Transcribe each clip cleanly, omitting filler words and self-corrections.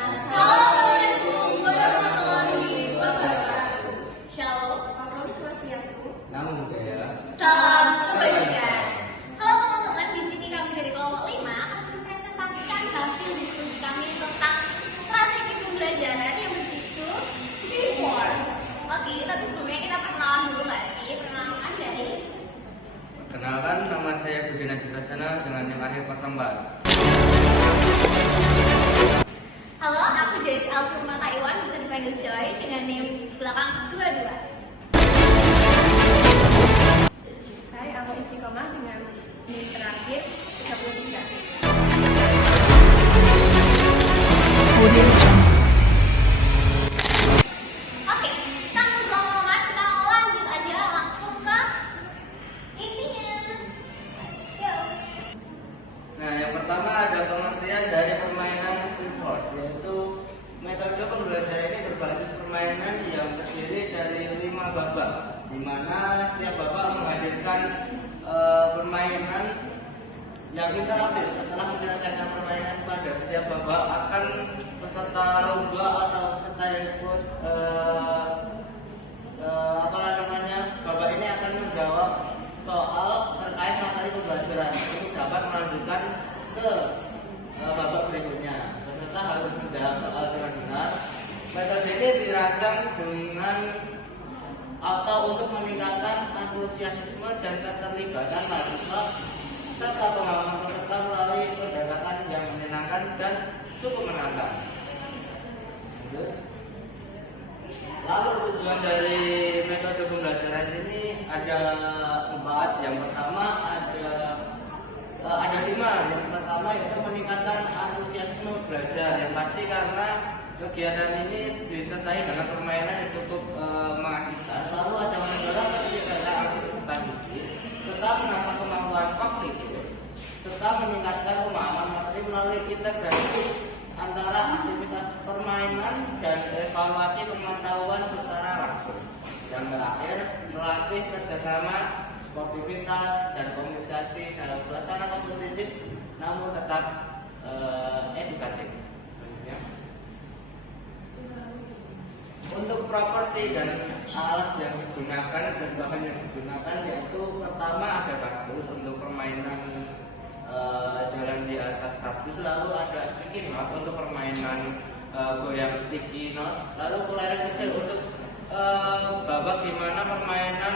Assalamualaikum warahmatullahi wabarakatuh. Shalom. Namo Buddhaya. Salam kebajikan. Halo teman-teman, di sini kami dari kelompok 5 akan mempresentasikan hasil diskusi kami tentang strategi pembelajaran yang berjudul Teamwork. Oke, tapi sebelumnya kita perkenalan dulu nggak sih? Perkenalkan dari Perkenalkan, nama saya Budi Najib Rasana dengan NIM akhir 04. Halo, aku Joyce Alsurma Taiwan, bisa dipanggil Joy dengan NIM belakang 22. Hai, aku Istiqomah dengan NIM terakhir 33. Oke, tanpa berlama-lama kita lanjut aja langsung ke intinya. Yuk. Nah, yang pertama ada pengertian dari permainan Teamwork, yaitu metode pembelajaran ini berbasis permainan yang terdiri dari 5 babak, di mana setiap babak menghadirkan permainan yang interaktif. Setelah menyelesaikan permainan pada setiap babak, akan peserta lomba atau peserta yang ikut babak ini akan menjawab soal terkait materi pembelajaran untuk dapat melanjutkan ke babak berikutnya. Peserta harus menjawab soal dengan benar. Metode ini dirancang dengan atau untuk meningkatkan antusiasme dan keterlibatan mahasiswa serta pengalaman peserta melalui pendekatan yang menyenangkan dan cukup menantang. Lalu tujuan dari metode pembelajaran ini ada 4. Yang pertama ada 5. Yang pertama yaitu meningkatkan antusiasme belajar. Yang pasti karena kegiatan ini disertai dengan permainan yang cukup mengasihkan. Lalu ada mendorong keterlibatan peserta didik serta mengasah kemampuan kognitif serta meningkatkan pemahaman materi melalui integrasi antara aktivitas permainan dan evaluasi pengetahuan secara langsung. Yang terakhir, melatih kerjasama, sportivitas, dan komunikasi dalam suasana kompetitif namun tetap edukatif. Untuk properti dan alat yang digunakan dan bahan yang digunakan, yaitu pertama ada kardus untuk permainan jalan di atas kardus, lalu ada sticky note untuk permainan goyang sticky note, lalu kelereng kecil untuk babak dimana permainan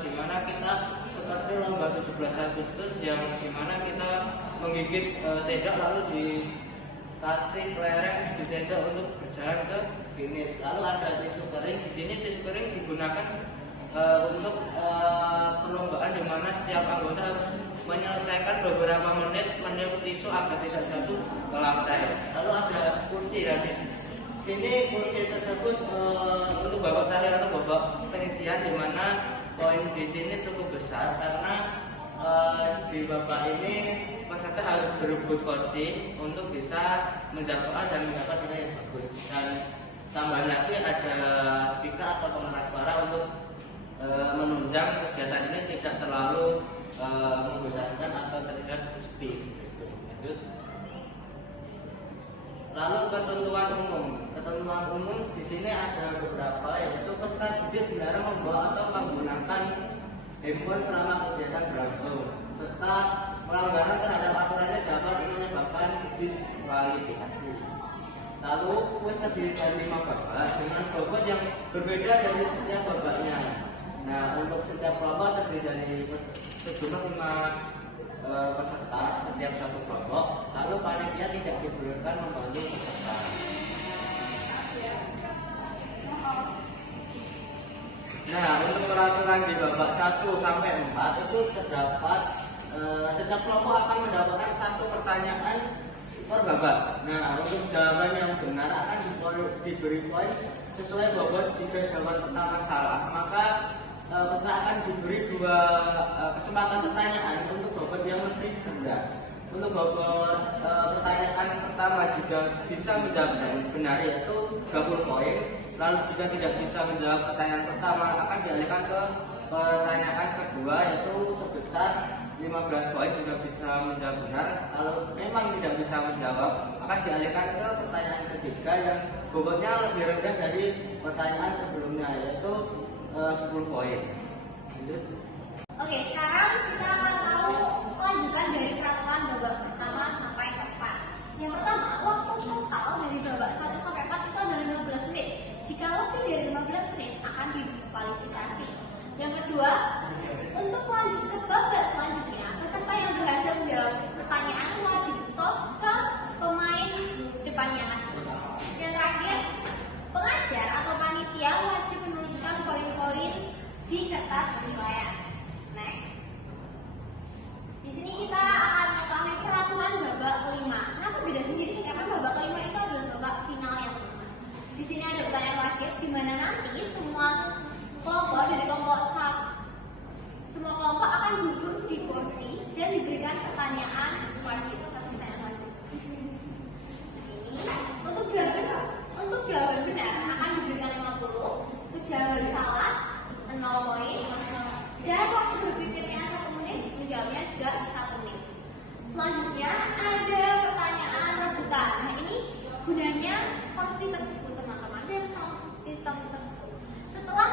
dimana kita seperti lomba 17 Agustus yang dimana kita menggigit sendok lalu dikasih kelereng di sendok untuk berjalan ke finish. Lalu ada tisu kering. Di sini tisu kering digunakan untuk perlombaan di mana setiap anggota harus menyelesaikan beberapa menit meniup tisu agar tidak jatuh ke lantai. Lalu ada kursi, dan di sini kursi tersebut untuk babak terakhir atau babak penyisian, di mana poin di sini cukup besar karena di babak ini peserta harus berebut kursi untuk bisa menjawab soal dan mendapat nilai yang bagus. Dan tambahan lagi ada speaker atau pengeras suara untuk menunjang kegiatan ini tidak terlalu membosankan atau terlihat sepi. Lanjut. Lalu ketentuan umum. Ketentuan umum di sini ada beberapa, yaitu peserta didik dilarang membawa atau menggunakan handphone selama kegiatan berlangsung, serta pelanggaran terhadap aturannya dapat menyebabkan diskualifikasi. Lalu kuis terdiri dari 5 babak dengan bobot yang berbeda dari setiap babaknya. Nah, untuk setiap kelompok terdiri dari sejumlah 5 peserta setiap satu kelompok. Lalu panitia tidak dibolehkan membantu peserta. Nah, untuk peraturan di babak 1 sampai 4 itu terdapat setiap kelompok akan mendapatkan 1 pertanyaan per babak. Nah, untuk jawaban yang benar akan diberi poin sesuai bobot. Jika jawaban pertama salah, maka peserta akan diberi 2 kesempatan pertanyaan untuk bobot yang lebih rendah. Untuk bobot pertanyaan pertama, jika bisa menjawab benar yaitu 20 poin. Lalu jika tidak bisa menjawab pertanyaan pertama, akan dialihkan ke pertanyaan kedua yaitu sebesar 15 poin jika bisa menjawab benar. Kalau memang tidak bisa menjawab, akan dialihkan ke pertanyaan ketiga yang bobotnya lebih rendah dari pertanyaan sebelumnya, yaitu 10 poin. Lanjut. Oke, sekarang kita akan tahu kelanjutan dari peraturan babak pertama sampai ke 4. Yang pertama, waktu total dari babak 1 sampai 4 itu adalah 15 menit. Jika lebih dari 15 menit akan didiskualifikasi. Yang kedua, untuk lanjut ke babak selanjutnya, peserta yang berhasil menjawab pertanyaan wajib tos ke pemain depannya. Yang terakhir, pengajar atau panitia wajib menuliskan poin-poin di kertas penilaian. Next. Di sini kita akan mengetahui peraturan babak kelima. Kenapa beda sendiri? Karena babak kelima itu adalah babak final yang kelima. Di sini ada pertanyaan wajib, di mana nanti semua kelompok dari semua kelompok akan duduk di kursi dan diberikan pertanyaan wajib, satu pertanyaan wajib. Ini untuk jawaban benar akan diberikan 50, untuk jawaban salah 0 poin, dan waktu berpikirnya 1 menit, menjawabnya juga 1 menit. Selanjutnya ada pertanyaan rebutan. Nah, ini gunanya kursi tersebut teman-teman, dan sistem tersebut. Setelah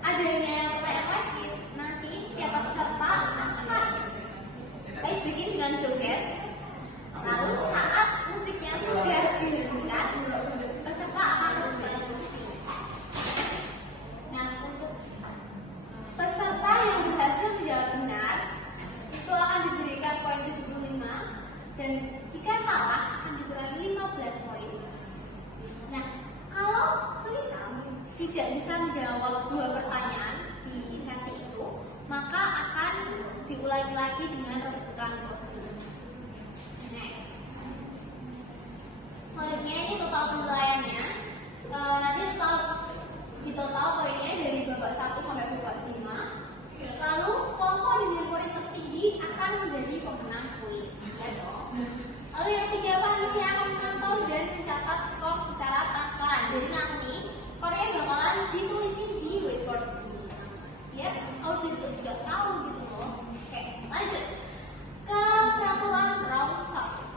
adanya pertanyaan wajib, nanti tiap peserta akan ice breaking dengan joget. Lalu saat musiknya sudah dihentikan, peserta akan berganti kursi. Nah, untuk peserta yang berhasil menjawab benar itu akan diberikan poin 75, dan jika salah akan dikurangi 15 poin. Nah, kalau semisal tidak bisa menjawab 2 pertanyaan di sesi itu, maka akan diulangi lagi dengan rebutan kursi. Selanjutnya ini total penilaiannya. Nanti di total poinnya dari babak 1 sampai babak 5. Lalu kelompok dengan poin tertinggi akan menjadi pemenang kuis, ya dong. Lalu yang ketiga, panitia akan memantau dan mencatat skor secara transparan. Jadi nanti skornya bakalan ditulisin di whiteboard ini. Ya, auditor juga tahu gitu loh. Oke, lanjut ke peraturan round 1.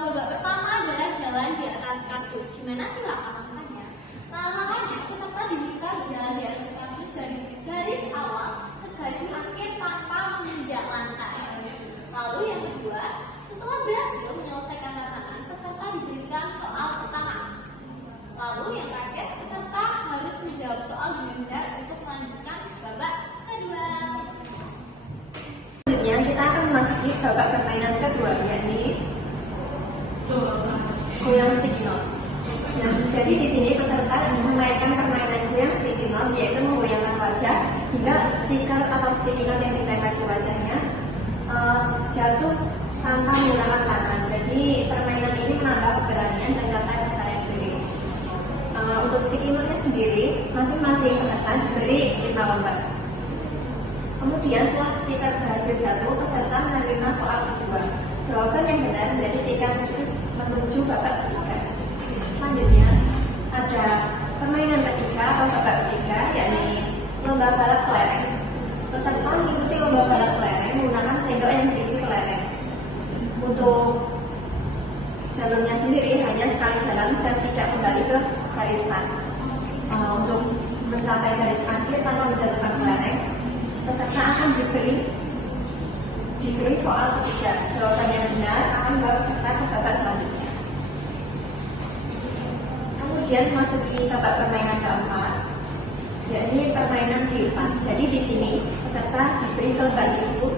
Babak pertama adalah jalan di atas kardus. Gimana sih langkah-langkahnya? Langkahnya peserta diminta berjalan di atas kardus dari garis awal ke garis akhir tanpa menginjak lantai. Lalu yang kedua, setelah berhasil menyelesaikan tantangan, peserta diberikan soal pertama. Lalu yang terakhir, peserta harus menjawab soal dengan benar untuk melanjutkan babak kedua. Selanjutnya kita akan memasuki babak permainan kedua, yakni goyang sticky note. Nah, jadi di sini peserta memainkan permainan goyang sticky note, yaitu menggoyangkan wajah hingga stiker atau sticky note yang ditempel di wajahnya jatuh tanpa menggunakan tangan. Jadi permainan ini menambah keberanian dan rasa percaya diri. Untuk sticky note-nya sendiri, masing-masing peserta diberi 5 lembar. Kemudian setelah stiker berhasil jatuh, peserta menerima soal kedua. Jawaban yang benar menjadi tiket menuju babak ketiga. Selanjutnya ada permainan ketiga atau babak ketiga, yakni lomba balap kelereng. Peserta mengikuti lomba balap kelereng menggunakan sendok yang berisi kelereng. Untuk jalurnya sendiri hanya sekali jalan dan tidak kembali ke garis start. Untuk mencapai garis akhir tanpa menjatuhkan kelereng, peserta akan diberi soal ketiga. Jawaban yang benar akan membawa peserta ke babak selanjutnya. Kemudian memasuki babak permainan keempat, yakni permainan tiupan. Jadi di sini peserta diberi selembar tisu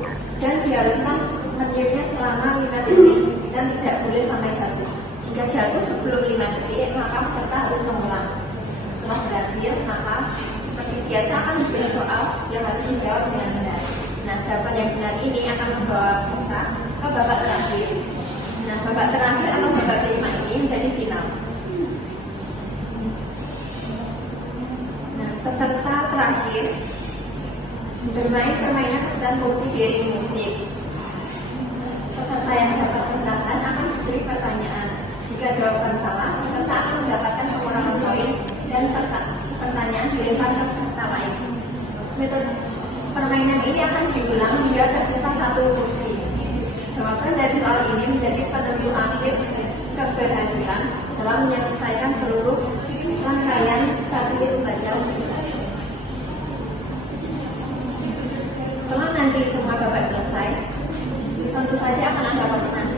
dan diharuskan meniupnya selama 5 detik dan tidak boleh sampai jatuh. Jika jatuh sebelum 5 detik, maka peserta harus mengulang. Setelah berhasil, maka seperti biasa akan diberi soal yang harus dijawab dengan benar. Nah, jawaban yang benar ini akan membawa peserta ke babak terakhir. Nah, babak terakhir atau babak kelima ini menjadi final. Nah, peserta terakhir bermain permainan dan fungsi diri musik. Peserta yang dapat menentukan akan diberi pertanyaan. Jika jawaban salah, peserta akan mendapatkan pengurangan poin dan pertanyaan dilempar ke peserta lain. Metode permainan ini akan diulang hingga tersisa satu kursi. Jawaban dari soal ini menjadi penentu akhir keberhasilan dalam menyelesaikan seluruh rangkaian strategi pembelajaran. Setelah nanti semua babak selesai, tentu saja akan ada pemenang.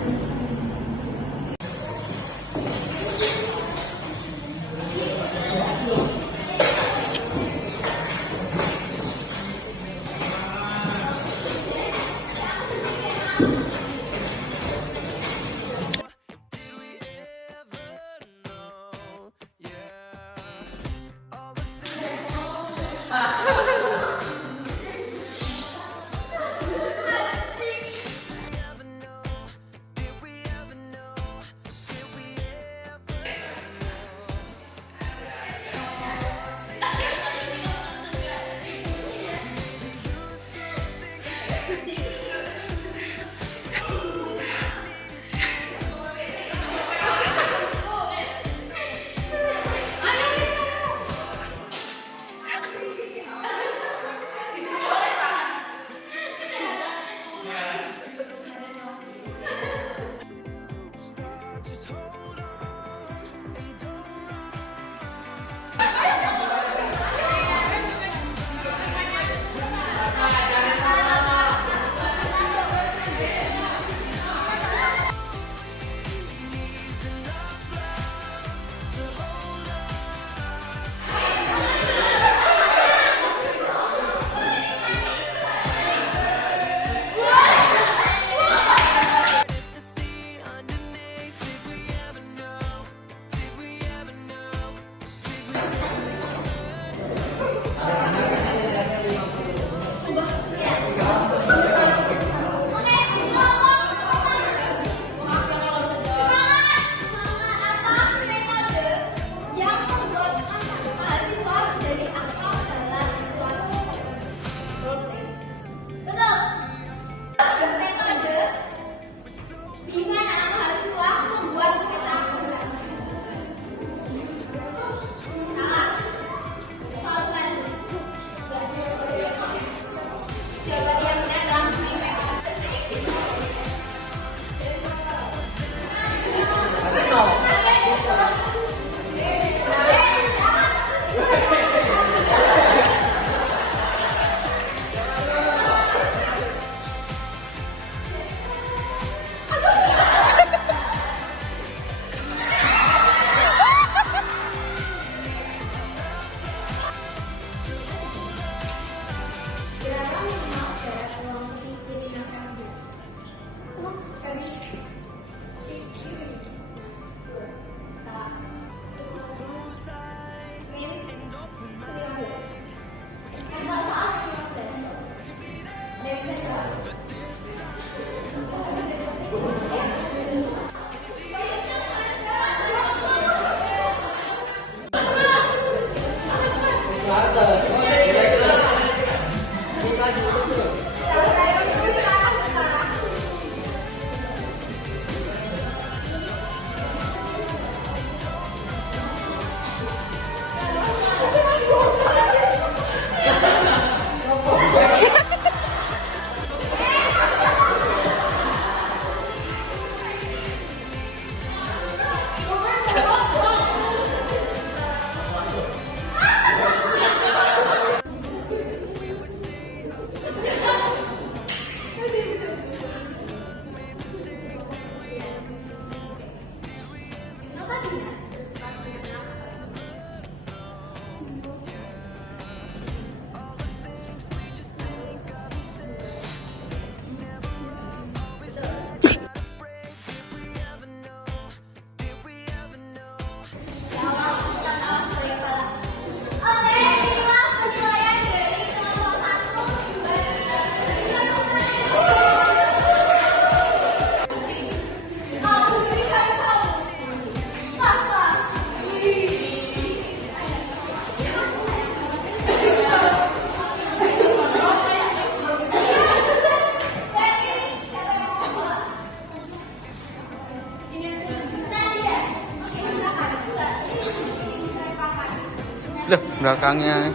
belakangnya